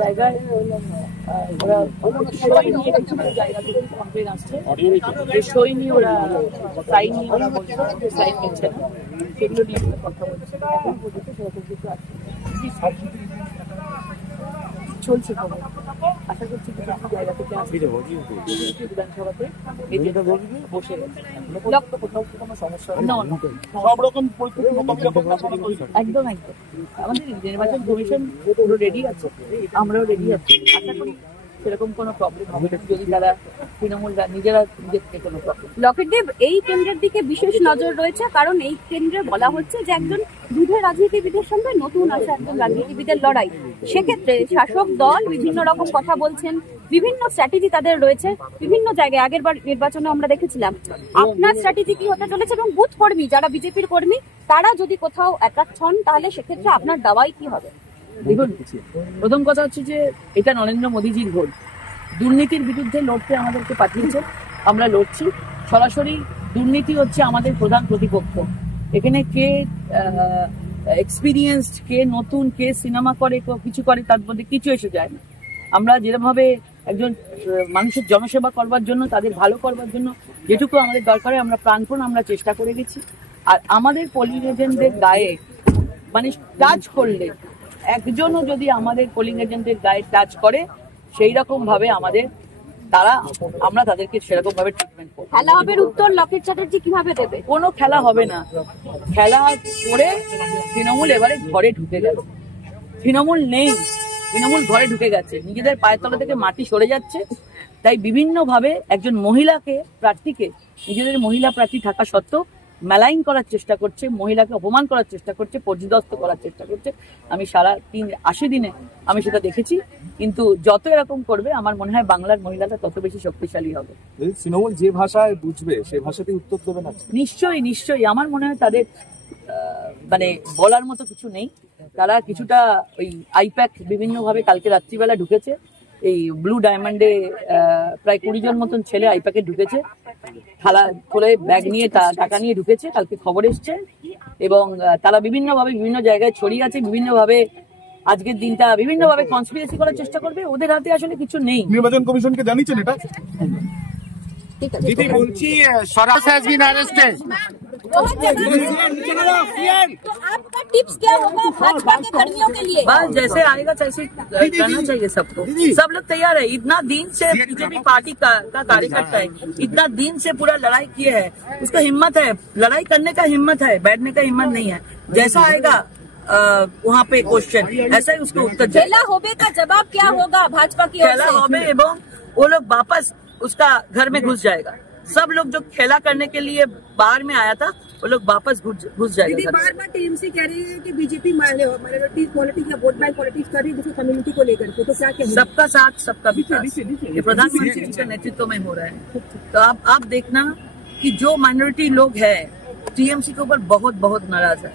জায়গায় ওরা সই নিয়ে কিছু জায়গা থেকে কমপ্লেন আসছে, সই নিয়ে ওরা সাইন নিয়ে ওরা বলছে যে সাইন নিচ্ছে না, সেগুলো নিয়ে কথা বলছে। এখন পর্যন্ত সেরকম কিছু আসছে চলছে খবর। আশা করছি কিছু জায়গা থেকে আসছে বিধানসভাতে বসে কোথাও কোনো সমস্যা সব রকম একদম একদম। আমাদের নির্বাচন কমিশন পুরো রেডি আছে, আমরাও রেডি আছি। আশা করি সেরকম কোনো প্রবলেম হবে না যদি তারা তৃণমূলরা নিজেরা নিজের থেকে কোনো প্রবলেম। লকেটদেব, এই কেন্দ্রের দিকে বিশেষ নজর রয়েছে, কারণ এই কেন্দ্রে বলা হচ্ছে যে একজন যুদ্ধ রাজনীতিবিদের সঙ্গে নতুন আসা একজন রাজনীতিবিদের লড়াই। সেক্ষেত্রে শাসক দল বিভিন্ন রকম কথা বলছেন, বিভিন্ন স্ট্র্যাটেজি তাদের রয়েছে বিভিন্ন জায়গায়। আগের বার নির্বাচনে আমরা দেখেছিলাম। আপনার স্ট্র্যাটেজি কি হতে চলেছে এবং বুথ কর্মী যারা বিজেপির কর্মী তারা যদি কোথাও অ্যাট্রাক্ট হন তাহলে সেক্ষেত্রে আপনার দাওয়াই কি হবে? দেখুন, প্রথম কথা হচ্ছে যে এটা নরেন্দ্র মোদীজির ভোট। দুর্নীতির বিরুদ্ধে লড়তে আমাদেরকে পাঠিয়েছে, আমরা লড়ছি। সরাসরি দুর্নীতি হচ্ছে আমাদের প্রধান প্রতিপক্ষ। এখানে কে এক্সপিরিয়েন্সড, কে নতুন, কে সিনেমা করে, কিছু করে, তার মধ্যে কিছু এসে যায় না। আমরা যেভাবে একজন মানুষের জনসেবা করবার জন্য, তাদের ভালো করবার জন্য যেটুকু আমাদের দরকার আমরা প্রাণপণ আমরা চেষ্টা করে গেছি। আর আমাদের পোলিং এজেন্টদের গায়ে মানে টাচ করলে, একজনও যদি আমাদের পোলিং এজেন্টদের গায়ে টাচ করে সেই রকম ভাবে আমরা তাদেরকে সেরকম ভাবে ট্রিটমেন্ট করব। খেলা হবে উত্তর লকেট চ্যাটার্জি কিভাবে দেবে? কোনো খেলা হবে না। খেলা করে তৃণমূল এবারে ঘরে ঢুকে গেল। তৃণমূল নেই, তৃণমূল ঘরে ঢুকে গেছে, নিজেদের পায়ের তলা থেকে মাটি সরে যাচ্ছে। তাই বিভিন্ন ভাবে একজন মহিলাকে প্রার্থীকে, নিজেদের মহিলা প্রার্থী থাকা সত্ত্বেও মেলাইন করার চেষ্টা করছে, মহিলাকে অপমান করার চেষ্টা করছে, পর্যদস্ত করার চেষ্টা করছে। আমি সারা 80 দিনে আমি সেটা দেখেছি। কিন্তু যত এরকম করবে আমার মনে হয় বাংলার মহিলারা তত বেশি শক্তিশালী হবে। তৃণমূল যে ভাষায় বুঝবে সে ভাষাতেই উত্তর দেবে না? নিশ্চয়ই নিশ্চয়ই। আমার মনে হয় তাদের মানে বলার মতো কিছু নেই। তারা কিছুটা ওই আইপ্যাক বিভিন্ন ভাবে কালকে রাত্রিবেলা ঢুকেছে, এই ব্লু ডায়মন্ডে প্রায় 20 জন মতন ছেলে আইপ্যাকে ঢুকেছে, থালা খোলে ব্যাগ নিয়ে টাকা নিয়ে ঢুকেছে, কালকে খবর এসছে। এবং তারা বিভিন্নভাবে বিভিন্ন জায়গায় ছড়িয়ে আছে, বিভিন্নভাবে আজকের দিনটা বিভিন্নভাবে কনস্পিরেসি করার চেষ্টা করবে। ওদের হাতে আসলে কিছু নেই। নির্বাচন কমিশনকে জানিয়েছেন এটা? दीदी बोलছি स्वराज हैज बीन अरेस्टेड। तो आपका टिप्स क्या होगा भाजपा के कर्मियों के लिए? बस जैसे आएगा तैसे करना चाहिए सबको। सब लोग तैयार है। इतना दिन से बीजेपी पार्टी का कार्यकर्ता है, इतना दिन से पूरा लड़ाई किए है, उसका हिम्मत है, लड़ाई करने का हिम्मत है, बैठने का हिम्मत नहीं है। जैसा आएगा वहाँ पे क्वेश्चन ऐसा ही उसको उत्तर खेला होबे का जवाब क्या होगा भाजपा की ओर से? खेला होबे एवं वो लोग वापस उसका घर में घुस जाएगा। सब लोग जो खेला करने के लिए बाहर में आया था वो लोग वापस घुस जाएगा। बार बार टीएमसी कह रही है कि बीजेपी माइनॉरिटी पॉलिटिक्स या वोट बैंक पॉलिटिक्स कर रही है दूसरी कम्युनिटी को लेकर के, तो क्या कहना? सबका साथ सबका विकास ये प्रधानमंत्री जी के नेतृत्व में हो रहा है। तो आप देखना कि जो माइनॉरिटी लोग है टीएमसी के ऊपर बहुत बहुत नाराज है।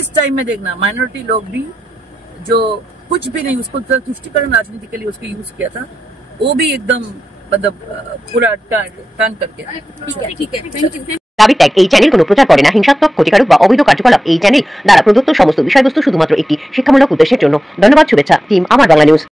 इस टाइम में देखना माइनॉरिटी लोग भी जो कुछ भी नहीं, उसको तुष्टिकरण राजनीति के लिए उसको यूज किया था, वो भी एकदम मतलब पूरा टर्न करके। ठीक है, थैंक यू। দাবি ত্যাগ এই চ্যানেল কোনো প্রচার করে না। হিংসাত্মক, ক্ষতিকারক বা অবৈধ কার্যকলাপ এই চ্যানেল দ্বারা প্রদত্ত সমস্ত বিষয়বস্তু শুধুমাত্র একটি শিক্ষামূলক উদ্দেশ্যের জন্য। ধন্যবাদ। শুভেচ্ছা টিম আমার বাংলা নিউজ।